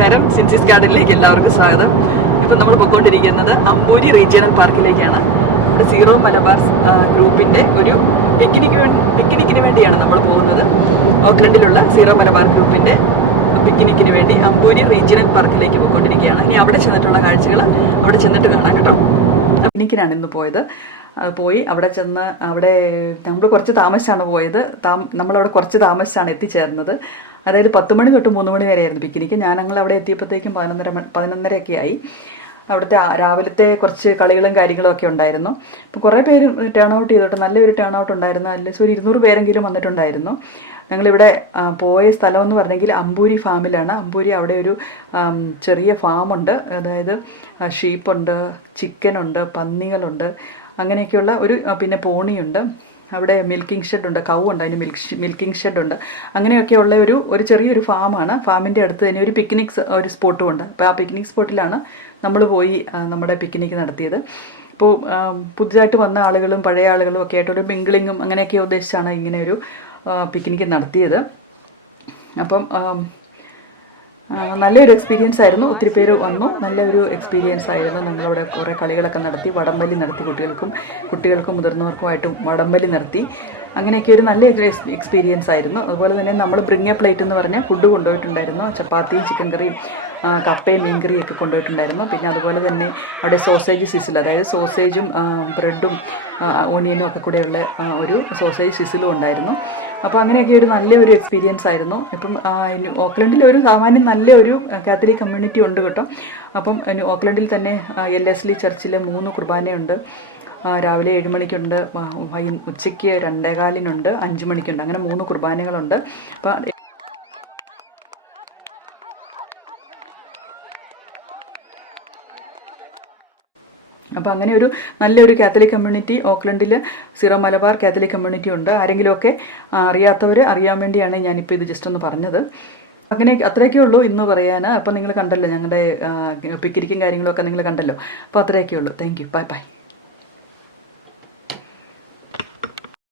നമസ്കാരം. സിൻസിസ് ഗാർഡനിലേക്ക് എല്ലാവർക്കും സ്വാഗതം. ഇപ്പം നമ്മൾ പോയിക്കൊണ്ടിരിക്കുന്നത് അമ്പൂരി റീജിയണൽ പാർക്കിലേക്കാണ്. ഇവിടെ സീറോ മലബാർ ഗ്രൂപ്പിന്റെ ഒരു പിക്നിക്കിന് വേണ്ടിയാണ് നമ്മൾ പോകുന്നത്. ഓക്ലൻഡിലുള്ള സീറോ മലബാർ ഗ്രൂപ്പിന്റെ പിക്നിക്കിന് വേണ്ടി അമ്പൂരി റീജിയണൽ പാർക്കിലേക്ക് പോയിക്കൊണ്ടിരിക്കുകയാണ്. ഇനി അവിടെ ചെന്നിട്ടുള്ള കാഴ്ചകൾ അവിടെ ചെന്നിട്ട് കാണാം കേട്ടോ. പിക്നിക്കിനാണ് ഇന്ന് പോയത്. പോയി അവിടെ ചെന്ന് അവിടെ നമ്മൾ കുറച്ച് താമസിച്ചാണ് പോയത്. നമ്മളവിടെ കുറച്ച് താമസിച്ചാണ് എത്തിച്ചേർന്നത്. അതായത് 10 മണി തൊട്ട് 3 മണി വരെയായിരുന്നു പിക്നിക്ക്. ഞങ്ങൾ അവിടെ എത്തിയപ്പോഴത്തേക്കും 11:30 ആയി. അവിടുത്തെ രാവിലത്തെ കുറച്ച് കളികളും കാര്യങ്ങളും ഒക്കെ ഉണ്ടായിരുന്നു. അപ്പോൾ കുറേ പേര് ടേൺ ഔട്ട് ചെയ്തോട്ടെ, നല്ലൊരു ടേൺ ഔട്ട് ഉണ്ടായിരുന്നു. അറ്റ്ലീസ്റ്റ് ഒരു 200 പേരെങ്കിലും വന്നിട്ടുണ്ടായിരുന്നു. ഞങ്ങളിവിടെ പോയ സ്ഥലം എന്ന് പറഞ്ഞെങ്കിൽ അമ്പൂരി ഫാമിലാണ്. അമ്പൂരി അവിടെ ഒരു ചെറിയ ഫാമുണ്ട്. അതായത് ഷീപ്പുണ്ട്, ചിക്കനുണ്ട്, പന്നികളുണ്ട്, അങ്ങനെയൊക്കെയുള്ള ഒരു പിന്നെ പോണിയുണ്ട്. അവിടെ മിൽക്കിംഗ് ഷെഡ് ഉണ്ട്, കൗ ഉണ്ട്, അതിന് മിൽക്കിംഗ് ഷെഡ് ഉണ്ട്. അങ്ങനെയൊക്കെയുള്ള ഒരു ചെറിയൊരു ഫാമാണ്. ഫാമിൻ്റെ അടുത്ത് തന്നെ ഒരു പിക്നിക് ഒരു സ്പോട്ടും ഉണ്ട്. അപ്പോൾ ആ പിക്നിക് സ്പോട്ടിലാണ് നമ്മൾ പോയി നമ്മുടെ പിക്നിക്ക് നടത്തിയത്. ഇപ്പോൾ പുതുതായിട്ട് വന്ന ആളുകളും പഴയ ആളുകളും ഒക്കെ ആയിട്ടൊരു മിംഗ്ലിങ്ങും അങ്ങനെയൊക്കെ ഉദ്ദേശിച്ചാണ് ഇങ്ങനെ ഒരു പിക്നിക്ക് നടത്തിയത്. അപ്പം നല്ലൊരു എക്സ്പീരിയൻസ് ആയിരുന്നു. ഒത്തിരി പേര് വന്നു. നല്ലൊരു എക്സ്പീരിയൻസ് ആയിരുന്നു. ഞങ്ങളവിടെ കുറേ കളികളൊക്കെ നടത്തി, വടംവലി നടത്തി. കുട്ടികൾക്കും മുതിർന്നവർക്കുമായിട്ടും വടംവലി നടത്തി. അങ്ങനെയൊക്കെ ഒരു നല്ല എക്സ്പീരിയൻസ് ആയിരുന്നു. അതുപോലെ തന്നെ നമ്മൾ ബ്രിങ് എ പ്ലേറ്റ് എന്ന് പറഞ്ഞ ഫുഡ് കൊണ്ടുപോയിട്ടുണ്ടായിരുന്നു. ചപ്പാത്തിയും ചിക്കൻ കറിയും കപ്പയും മീൻകറിയും ഒക്കെ കൊണ്ടുപോയിട്ടുണ്ടായിരുന്നു. പിന്നെ അതുപോലെ തന്നെ അവിടെ സോസേജ് സിസിൽ, അതായത് സോസേജും ബ്രെഡും ഓണിയനും ഒക്കെ കൂടെയുള്ള ഒരു സോസേജ് സിസിലും ഉണ്ടായിരുന്നു. അപ്പോൾ അങ്ങനെയൊക്കെ ഒരു നല്ലൊരു എക്സ്പീരിയൻസ് ആയിരുന്നു. ഇപ്പം ഓക്ലൻഡിൽ ഒരു സാമാന്യം നല്ലൊരു കാത്തലിക് കമ്മ്യൂണിറ്റി ഉണ്ട് കേട്ടോ. അപ്പം ഓക്ലൻഡിൽ തന്നെ എൽഎസ്ലി ചർച്ചിൽ 3 കുർബാനയുണ്ട്. രാവിലെ 7 മണിക്കുണ്ട്, ഉച്ചയ്ക്ക് 2:15 5 മണിക്കുണ്ട്. അങ്ങനെ 3 കുർബാനകളുണ്ട്. അപ്പോൾ അങ്ങനെ ഒരു നല്ലൊരു കാത്തലിക് കമ്മ്യൂണിറ്റി ഓക്ലൻഡിൽ സീറോ മലബാർ കാത്തലിക് കമ്മ്യൂണിറ്റി ഉണ്ട്. ആരെങ്കിലുമൊക്കെ അറിയാത്തവർ അറിയാൻ വേണ്ടിയാണ് ഞാനിപ്പോൾ ഇത് ജസ്റ്റ് ഒന്ന് പറഞ്ഞത്. അങ്ങനെ അത്രയൊക്കെ ഉള്ളൂ ഇന്ന് പറയാൻ. അപ്പോൾ നിങ്ങൾ കണ്ടല്ലോ ഞങ്ങളുടെ പിക്നിക്കും കാര്യങ്ങളൊക്കെ നിങ്ങൾ കണ്ടല്ലോ. അപ്പോൾ അത്രയൊക്കെ ഉള്ളൂ. Thank you. Bye bye.